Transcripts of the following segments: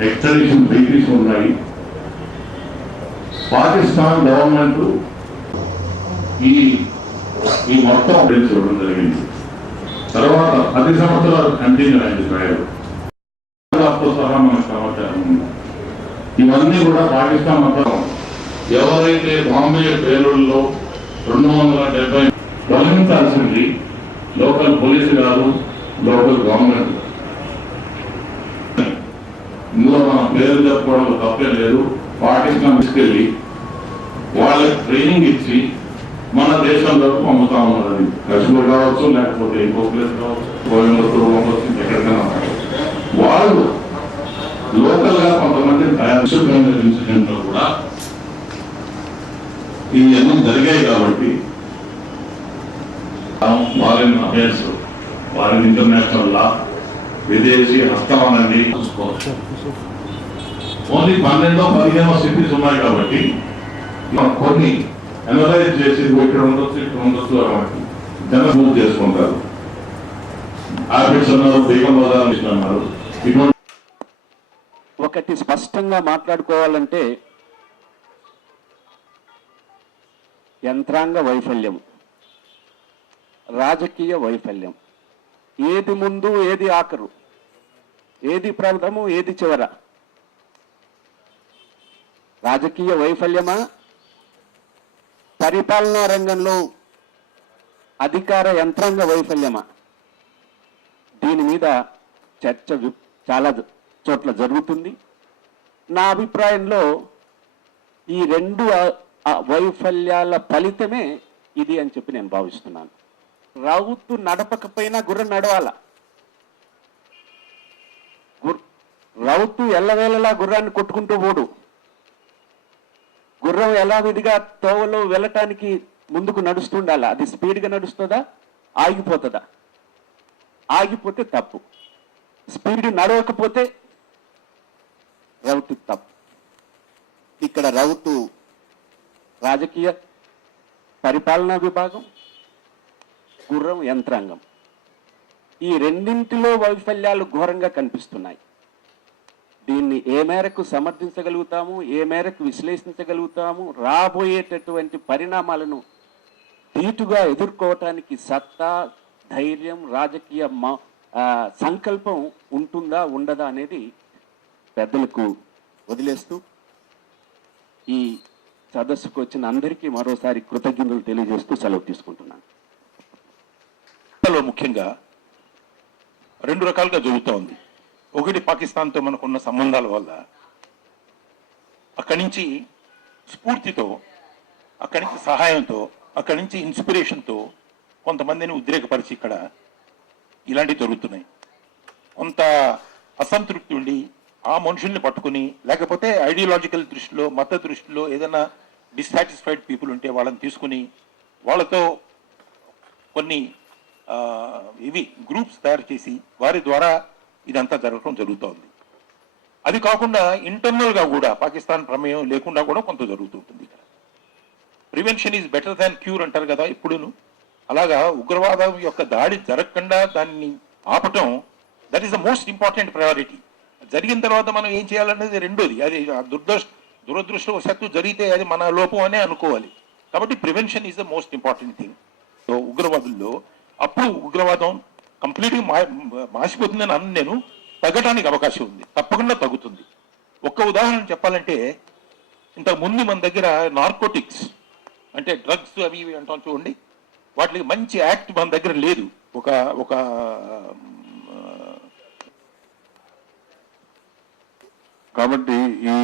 Extradition treaties ఉన్నాయి. Pakistan government ఈ ఈ మొత్తం చూడడం జరిగింది. తర్వాత 10 సంవత్సరాలు కంటిన్యూ అయింది ప్రయోగం సహా మనకు సమాచారం ఉంది. ఇవన్నీ కూడా పాకిస్తాన్ మొత్తం ఎవరైతే బాంబే పేలుల్లో 270 తొలగించాల్సింది లోకల్ పోలీసు గారు, లోకల్ గవర్నమెంట్. ఇందులో మనం పేరు చెప్పుకోవడంలో తప్పే లేదు. పాకిస్తాన్ తీసుకెళ్ళి వాళ్ళకి ట్రైనింగ్ ఇచ్చి మన దేశంలో అమ్ముతా ఉన్నది. కశ్మీర్ కావచ్చు, లేకపోతే ఇంకో ప్లేస్ కావచ్చు, కోయంబత్తూరు కావచ్చు, ఎక్కడికైనా వాళ్ళు లోకల్ గా కొంతమంది తయారు ఇన్సిడెంట్ లో కూడా ఇవన్నీ జరిగాయి. కాబట్టి వారిని అఫేర్స్, వారిని ఇంటర్నేషనల్ లా, విదేశీ హస్తం అనేది చూసుకోవచ్చు. ఓన్లీ 12-15 సిటీస్ ఉన్నాయి కాబట్టి కొన్ని అనలైజ్ చేసి ఇక్కడ ఉండొచ్చు, ఇక్కడ ఉండొచ్చు కాబట్టి జనం మూవ్ చేసుకుంటారు. హ్యాబిట్స్ అన్నారు, బేగం బజార్ అన్నారు. ఇటువంటి ఒకటి స్పష్టంగా మాట్లాడుకోవాలంటే యంత్రాంగ వైఫల్యం, రాజకీయ వైఫల్యం. ఏది ముందు, ఏది ఆఖరు, ఏది ప్రథమం, ఏది చివర? రాజకీయ వైఫల్యమా, పరిపాలనా రంగంలో అధికార యంత్రాంగ వైఫల్యమా? దీని మీద చర్చ చాలా చోట్ల జరుగుతుంది. నా అభిప్రాయంలో ఈ రెండు వైఫల్యాల ఫలితమే ఇది అని చెప్పి నేను భావిస్తున్నాను. రౌతు నడపకపోయినా గుర్రం నడవాల. రౌతు ఎల్లవేళలా గుర్రాన్ని కొట్టుకుంటూ పోడు. గుర్రం ఎలా విధిగా తోవలో వెళ్ళటానికి ముందుకు నడుస్తుండాల. అది స్పీడ్గా నడుస్తుందా, ఆగిపోతుందా? ఆగిపోతే తప్పు. స్పీడ్ నడవకపోతే రౌతు తప్పు. ఇక్కడ రౌతు రాజకీయ పరిపాలనా విభాగం, గుర్రం యంత్రాంగం. ఈ రెండింటిలో వైఫల్యాలు ఘోరంగా కనిపిస్తున్నాయి. దీన్ని ఏ మేరకు సమర్థించగలుగుతాము, ఏ మేరకు విశ్లేషించగలుగుతాము, రాబోయేటటువంటి పరిణామాలను ధీటుగా ఎదుర్కోవటానికి సత్తా, ధైర్యం, రాజకీయ సంకల్పం ఉంటుందా ఉండదా అనేది పెద్దలకు వదిలేస్తూ ఈ సదస్సుకు వచ్చిన అందరికీ మరోసారి కృతజ్ఞతలు తెలియజేస్తూ సెలవు తీసుకుంటున్నాను. ముఖ్యంగా 2 రకాలుగా జరుగుతూ ఉంది. ఒకటి, పాకిస్తాన్తో మనకున్న సంబంధాల వల్ల అక్కడి నుంచి స్ఫూర్తితో, అక్కడి నుంచి సహాయంతో, అక్కడి నుంచి ఇన్స్పిరేషన్తో కొంతమందిని ఉద్రేకపరిచి ఇక్కడ ఇలాంటివి జరుగుతున్నాయి. కొంత అసంతృప్తి ఉండి ఆ మనుషుల్ని పట్టుకుని, లేకపోతే ఐడియాలజికల్ దృష్టిలో, మత దృష్టిలో ఏదైనా డిస్సాటిస్ఫైడ్ పీపుల్ ఉంటే వాళ్ళని తీసుకుని వాళ్ళతో కొన్ని గ్రూప్స్ తయారు చేసి వారి ద్వారా ఇదంతా జరగడం జరుగుతోంది. అది కాకుండా ఇంటర్నల్గా కూడా పాకిస్తాన్ ప్రమేయం లేకుండా కూడా కొంత జరుగుతుంటుంది. ఇక్కడ prevention is better than cure అంటారు కదా ఎప్పుడూను. అలాగా ఉగ్రవాదం యొక్క దాడి జరగకుండా దాన్ని ఆపటం, that is the most important priority. జరిగిన తర్వాత మనం ఏం చేయాలనేది రెండోది. అది దురదృష్టవశాత్తు జరిగితే అది మన లోపం అనే అనుకోవాలి. కాబట్టి prevention is the most important thing. So ఉగ్రవాదుల్లో అప్పుడు ఉగ్రవాదం కంప్లీట్గా మాసిపోతుందని అన్న నేను, తగ్గడానికి అవకాశం ఉంది, తప్పకుండా తగ్గుతుంది. ఒక్క ఉదాహరణ చెప్పాలంటే, ఇంతకుముందు మన దగ్గర నార్కోటిక్స్ అంటే డ్రగ్స్ అవి ఇవి అంటాం చూడండి, వాటికి మంచి యాక్ట్ మన దగ్గర లేదు. ఒక కాబట్టి ఈ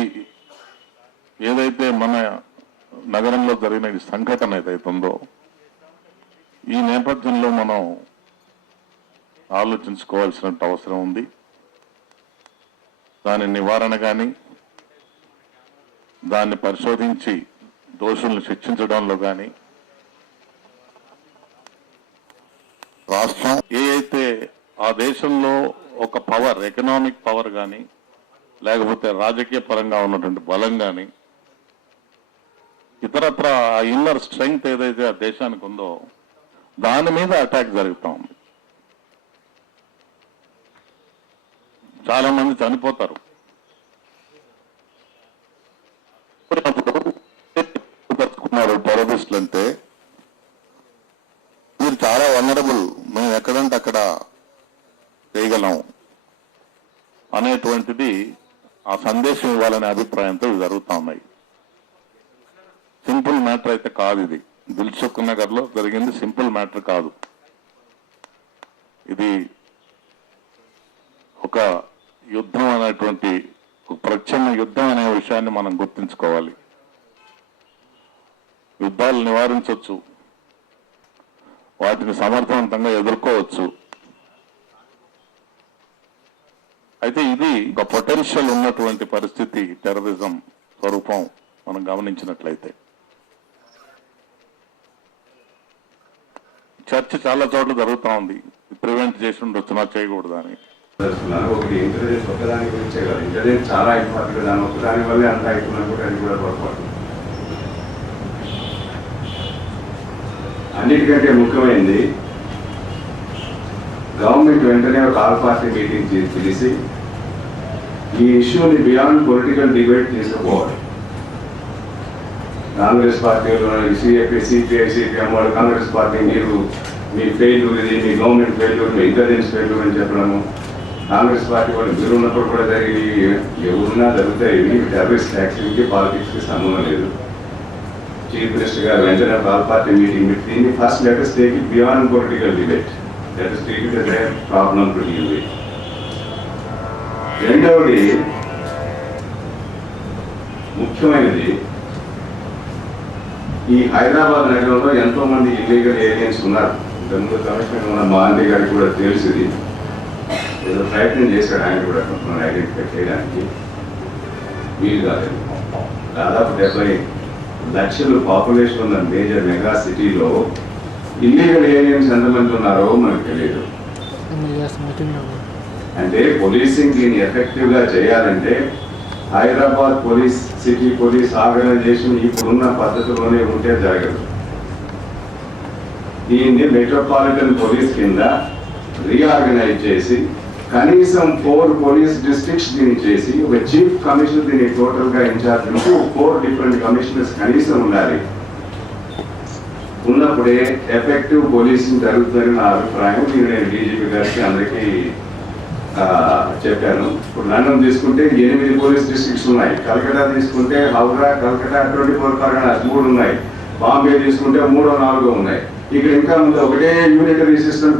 ఏదైతే మన నగరంలో జరిగిన ఈ సంఘటన ఏదైతుందో, ఈ నేపథ్యంలో మనం ఆలోచించుకోవాల్సిన అవసరం ఉంది. దాని నివారణ కానీ, దాన్ని పరిశోధించి దోషులను శిక్షించడంలో కానీ రాష్ట్రం ఏ అయితే ఆ దేశంలో ఒక పవర్, ఎకనామిక్ పవర్ కానీ, లేకపోతే రాజకీయ పరంగా ఉన్నటువంటి బలం కానీ, ఇతరత్ర ఇన్నర్ స్ట్రెంగ్త్ ఏదైతే ఆ దేశానికి ఉందో దాని మీద అటాక్ జరుగుతూ ఉంది. చాలా మంది చనిపోతారు. టెర్రరిస్టులు అంటే మీరు చాలా వనరబుల్, మేము ఎక్కడంటే అక్కడ చేయగలం అనేటువంటిది ఆ సందేశం ఇవ్వాలనే అభిప్రాయంతో ఇవి జరుగుతూ ఉన్నాయి. సింపుల్ మ్యాటర్ అయితే కాదు ఇది. దిల్సుఖ్ నగర్ లో జరిగింది సింపుల్ మ్యాటర్ కాదు. ఇది ఒక యుద్ధం అనేటువంటి, ప్రచ్ఛన్న యుద్ధం అనే విషయాన్ని మనం గుర్తుంచుకోవాలి. యుద్ధాలు నివారించవచ్చు, వాటిని సమర్థవంతంగా ఎదుర్కోవచ్చు. అయితే ఇది ఒక పొటెన్షియల్ ఉన్నటువంటి పరిస్థితి. టెర్రరిజం స్వరూపం మనం గమనించినట్లయితే చర్చ చాలా చోట్ల జరుగుతూ ఉంది. ప్రివెంట్ చేసి ఉండొచ్చు, నాకు చేయకూడదు అని. ఒకటి ఇంటెలిజెన్స్ ఒక్కదాని గురించే కాదు, ఇంటెలిజెన్స్ చాలా ఇంపార్టెంట్. దాని ఒక్కదాని వల్లే అంత అవుతున్నా కూడా అది కూడా పొరపాటు. అన్నిటికంటే ముఖ్యమైనది గవర్నమెంట్ వెంటనే ఒక ఆల్ పార్టీ మీటింగ్ పిలిచి ఈ ఇష్యూని బియాండ్ పొలిటికల్ డిబేట్ తీసుకుపోవాలి. కాంగ్రెస్ పార్టీలో సిపిఐ, సిపిఎం వాళ్ళు కాంగ్రెస్ పార్టీ మీరు మీ ఫెయిల్యూర్ ఇది, మీ గవర్నమెంట్ ఫెయిల్యూర్, మీ ఇంటెలిజెన్స్ ఫెయిల్యూర్ అని చెప్పడము. కాంగ్రెస్ పార్టీ వాళ్ళు మీరు ఉన్నప్పుడు కూడా జరిగి ఎవరున్నా జరుగుతాయి. ఇవి టెర్రరిస్ట్ యాక్టివిటీ పాలిటిక్స్కి సంబంధం లేదు. చీఫ్ మినిస్టర్ గారు వెంటనే ఆల్ పార్టీ మీటింగ్ పెట్టి దీన్ని first letters take it beyond political debate, letters take it as A problem to deal with. రెండవది ముఖ్యమైనది, ఈ హైదరాబాద్ నగరంలో ఎంతో మంది ఇల్లీగల్ ఏలియన్స్ ఉన్నారు. ఇంతకుముందు కమిషనర్ ఉన్న మహాంతి గారికి కూడా తెలిసింది. ఏదో ప్రయత్నం చేశాడు ఆయన కూడా కొంతమంది ఐడెంటిఫై చేయడానికి. వీలు కాలేదు. దాదాపు 70 లక్షలు పాపులేషన్ ఉన్న మేజర్ మెగా సిటీలో ఇల్లీగల్ ఏలియన్స్ ఎంతమంది ఉన్నారో మనకు తెలియదు. అంటే పోలీసింగ్ దీన్ని ఎఫెక్టివ్ గా చేయాలంటే Hyderabad police, city police organisation ఇప్పుడున్న పద్ధతిలోనే ఉంటే జరగదు. దీన్ని మెట్రోపాలిటన్ పోలీస్ కింద రీఆర్గనైజ్ చేసి కనీసం 4 పోలీస్ డిస్ట్రిక్ట్స్ దీన్ని చేసి ఒక చీఫ్ కమిషనర్ దీన్ని టోటల్ గా ఇన్ఛార్జ్ ఉంటూ 4 డిఫరెంట్ కమిషనర్స్ కనీసం ఉండాలి. ఉన్నప్పుడే ఎఫెక్టివ్ పోలీసింగ్ జరుగుతుందని నా అభిప్రాయం. దీన్ని నేను డీజీపీ గారికి అందరికీ చెప్పాను. ఇప్పుడు లండన్ తీసుకుంటే 8 పోలీస్ డిస్ట్రిక్ట్స్ ఉన్నాయి. కలకత్తా తీసుకుంటే హౌరా, కలకత్తా 24 పర్గనాస్ 3 ఉన్నాయి. బాంబే తీసుకుంటే 3-4 ఉన్నాయి. ఇక్కడ ఇంకా ముందు ఒకటే యూనిటరీ సిస్టమ్